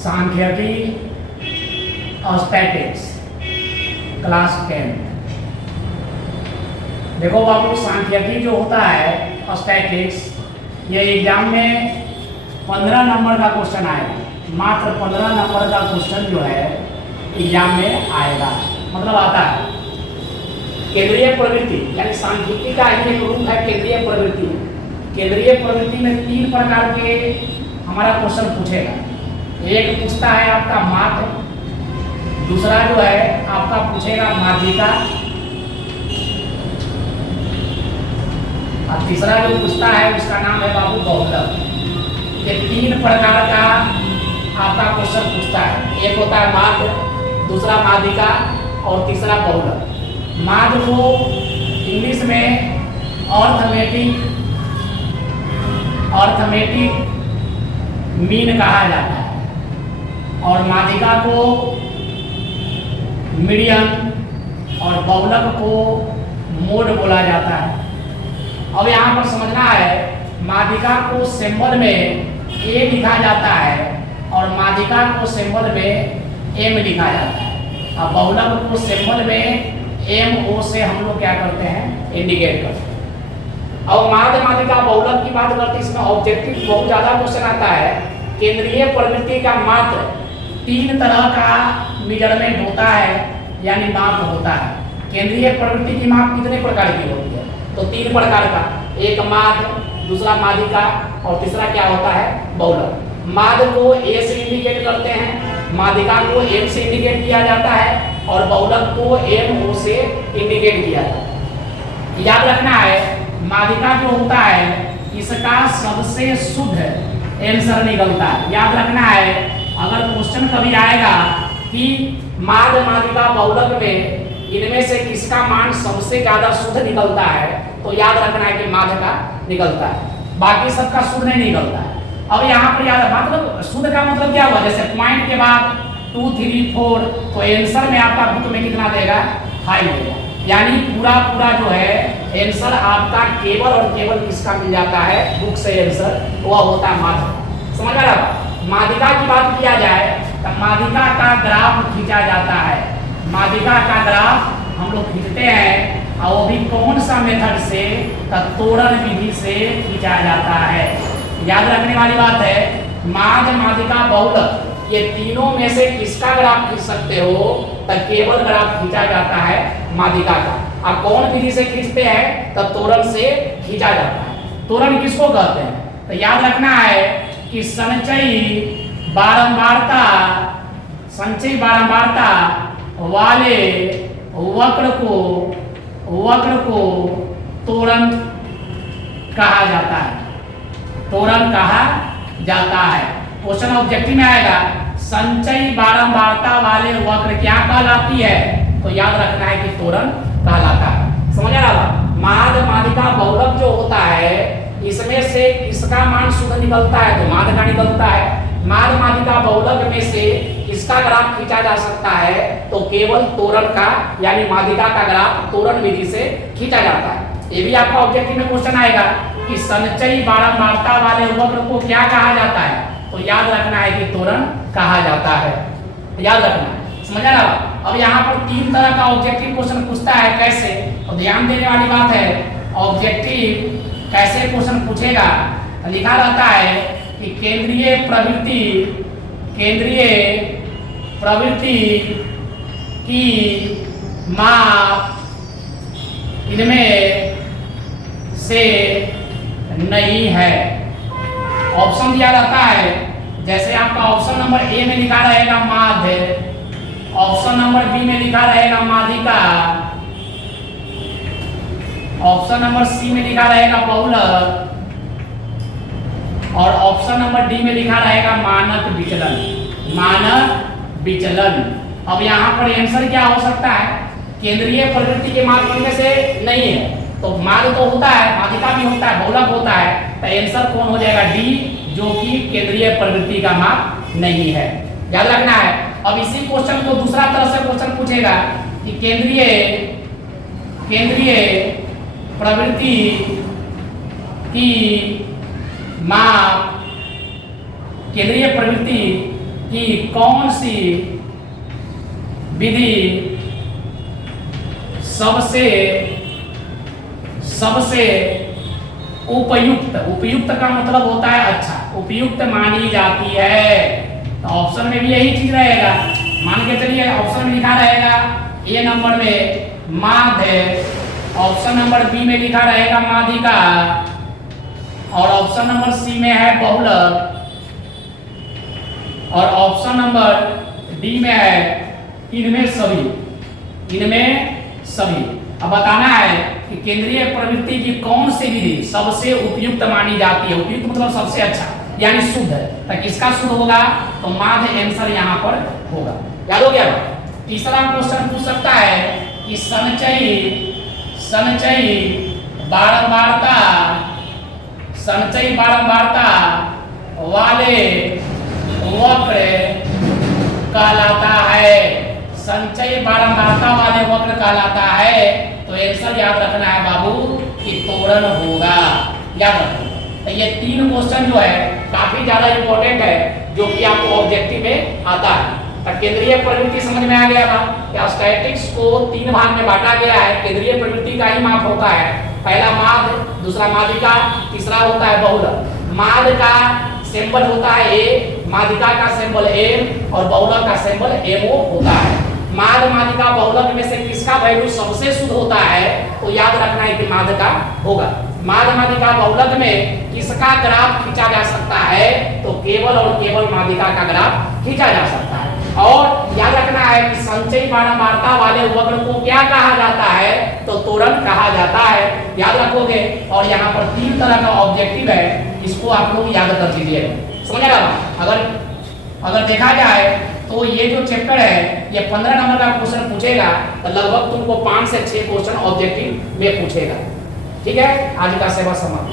सांख्यिकी और statics class 10। देखो बाबू, सांख्यिकी जो होता है और स्टैटिक्स, ये एग्जाम में 15 नंबर का क्वेश्चन आएगा। मात्र 15 नंबर का क्वेश्चन जो है एग्जाम में आएगा, मतलब आता है। केंद्रीय प्रवृत्ति यानी सांख्यिकी का ही एक रूप है केंद्रीय प्रवृत्ति। केंद्रीय प्रवृत्ति में 3 प्रकार के हमारा क्वेश्चन पूछेगा। एक पूछता है आपका माध्य, दूसरा जो है आपका पूछेगा माध्यिका, और तीसरा जो पूछता है उसका नाम है बाबू बहुलक। ये 3 प्रकार का आपका क्वेश्चन पूछता है। एक होता है माध्य, दूसरा माध्यिका और तीसरा बहुलक। माध्य को इंग्लिश में अर्थमेटिक मीन कहा जाता है, और माध्यिका को मीडियन और बहुलक को मोड बोला जाता है। अब यहाँ पर समझना है, माध्यिका को सिंबल में ए लिखा जाता है और माध्यिका को सिंबल में एम लिखा जाता है, और बहुलक को सिंबल में एम ओ से हम लोग क्या करते हैं, इंडिकेट करते हैं। अब माध्य माध्यिका बहुलक की बात करते हैं, इसमें ऑब्जेक्टिव बहुत ज़्यादा क्वेश्चन आता है। केंद्रीय प्रवृत्ति का मात्र 3 तरह का मेजरमेंट होता है, यानी माप होता है। केंद्रीय प्रवृत्ति की माप कितने प्रकार की होती है? तो 3 प्रकार का, एक माध्य, दूसरा माध्यिका और तीसरा क्या होता है, बहुलक। माध्य को ए से इंडिकेट करते हैं, माध्यिका को एम से इंडिकेट किया जाता है और बहुलक को एम ओ से इंडिकेट किया जाता है। याद रखना है, माध्यिका जो होता है इसका सबसे शुद्ध आंसर निकलता है। याद रखना है, अगर क्वेश्चन कभी आएगा कि माध्य माध्यिका बहुलक में इनमें से किसका मान सबसे ज्यादा शुद्ध निकलता है, तो याद रखना है कि माध्य का निकलता है, बाकी सबका शुद्ध नहीं निकलता है। अब यहाँ पर याद, मतलब शुद्ध का मतलब क्या हुआ, जैसे पॉइंट के बाद 2, 3, 4, तो आंसर में आपका बुक में कितना देगा, 5 देगा। यानी पूरा जो है आंसर आपका केवल और केवल किसका मिल जाता है, बुक से आंसर, वह होता है माध्य। समझ आ रहा? माध्यिका की बात किया जाए तो माध्यिका का ग्राफ खींचा जाता है। माध्यिका का ग्राफ हम लोग खींचते हैं, और वो भी कौन सा मेथड से, तोरण विधि से खींचा जाता है। याद रखने वाली बात है, माध्य माध्यिका बहुलक ये तीनों में से किसका ग्राफ खींच सकते हो, तो केवल ग्राफ खींचा जाता है माध्यिका का। अब कौन विधि से खींचते हैं, तो तोरण से खींचा जाता है। तोरण किसको कहते हैं, तो याद रखना है कि संचयी बारंबारता वाले वक्र को तोरण कहा जाता है। तोरण कहा जाता है। क्वेश्चन ऑब्जेक्टिव में आएगा, संचयी बारंबारता वाले वक्र क्या कहलाती है, तो याद रखना है कि तोरण कहलाता है। समझ आ रहा? माध्य माध्यिका बहुलक जो होता है इसमें से किसका मान शुद्ध निकलता है, तो माध्य का निकलता है। माध्य माध्यिका बहुलक में से किसका ग्राफ खींचा जा सकता है, तो केवल तोरण का, यानी माध्यिका का ग्राफ तोरण विधि से खींचा जाता है। ये भी आपका ऑब्जेक्टिव में क्वेश्चन आएगा कि संचयी बारंबारता वाले वक्र को क्या कहा जाता है, तो याद रखना है कि तोरण कहा जाता है। याद रखना है, समझ आ रहा? अब यहाँ पर 3 तरह का ऑब्जेक्टिव क्वेश्चन पूछता है, कैसे, और ध्यान देने वाली बात है, ऑब्जेक्टिव कैसे क्वेश्चन पूछेगा। लिखा रहता है कि केंद्रीय प्रवृत्ति की माप इनमें से नहीं है। ऑप्शन दिया जाता है, जैसे आपका ऑप्शन नंबर ए में लिखा रहेगा माध्य, ऑप्शन नंबर बी में लिखा रहेगा माध्यिका, ऑप्शन नंबर सी में लिखा रहेगा बहुलक, और ऑप्शन नंबर डी में लिखा रहेगा मानक विचलन। अब यहाँ पर आंसर क्या हो सकता है, केंद्रीय प्रवृत्ति के माप इनमें से नहीं है, तो माध्य तो होता है, माध्यिका भी होता है, बहुलक होता है, तो आंसर कौन हो जाएगा, डी, जो कि केंद्रीय प्रवृत्ति का माप नहीं है। याद रखना है। अब इसी क्वेश्चन को दूसरा तरह से क्वेश्चन पूछेगा कि केंद्रीय प्रवृत्ति की माप, केंद्रीय प्रवृत्ति कि कौन सी विधि सबसे सबसे उपयुक्त, उपयुक्त का मतलब होता है अच्छा, उपयुक्त मानी जाती है। तो ऑप्शन में भी यही चीज रहेगा। मान के चलिए ऑप्शन में लिखा रहेगा ए नंबर में माध्य, ऑप्शन नंबर बी में लिखा रहेगा माध्यिका, और ऑप्शन नंबर सी में है बहुलक, और ऑप्शन नंबर डी में है इनमें सभी, इनमें सभी। अब बताना है कि केंद्रीय प्रवृत्ति की कौन सी विधि सबसे उपयुक्त मानी जाती है। उपयुक्त मतलब सबसे अच्छा यानी शुद्ध है, तो किसका शुद्ध होगा? तो माध्य आंसर यहाँ पर होगा। याद हो गया? तीसरा क्वेश्चन पूछ सकता है कि संचयी बारंबारता, संचयी बारंबारता वाले वक्र कहलाता है। संचयी बारंबारता वाले वक्र कहलाता है, तो आंसर याद रखना है बाबू कि त्वरण होगा। याद रखो, तो ये तीन क्वेश्चन जो है काफी ज्यादा इंपॉर्टेंट है, जो कि आपको ऑब्जेक्टिव में आता है। तो केंद्रीय प्रवृत्ति समझ में आ गया था कि स्टैटिक्स को तीन भाग में बांटा गया है। केंद्रीय प्रवृत्ति का ही माप होता है, पहला माध्य, दूसरा माध्यिका, तीसरा होता है बहुलक। माध्य का सिंबल होता है ए, माध्यिका का सिंबल एम, और बहुलक का सिंबल एमओ होता है। माध्य, माध्यिका, बहुलक में से किसका वैल्यू सबसे शुद्ध होता है? तो याद रखना है कि माध्य का होगा। माध्य, माध्यिका, बहुलक में किसका ग्राफ खींचा जा सकता है? तो केवल और केवल माध्यिका का ग्राफ खींचा जा सकता है। और याद रखना है कि संचयी बारंबारता वाले वक्र को क्या कहा जाता है? तो त्वरण कहा जाता है। याद रखोगे। और यहाँ पर तीन तरह का ऑब्जेक्टिव है, इसको आप लोग याद कर लीजिएगा। समझ आ रहा? अगर देखा जाए तो ये जो चैप्टर है ये 15 नंबर का क्वेश्चन पूछेगा, तो लगभग तुमको 5 से 6 क्वेश्चन ऑब्जेक्टिव में पूछेगा। ठीक है, आज का सेवा समाप्त।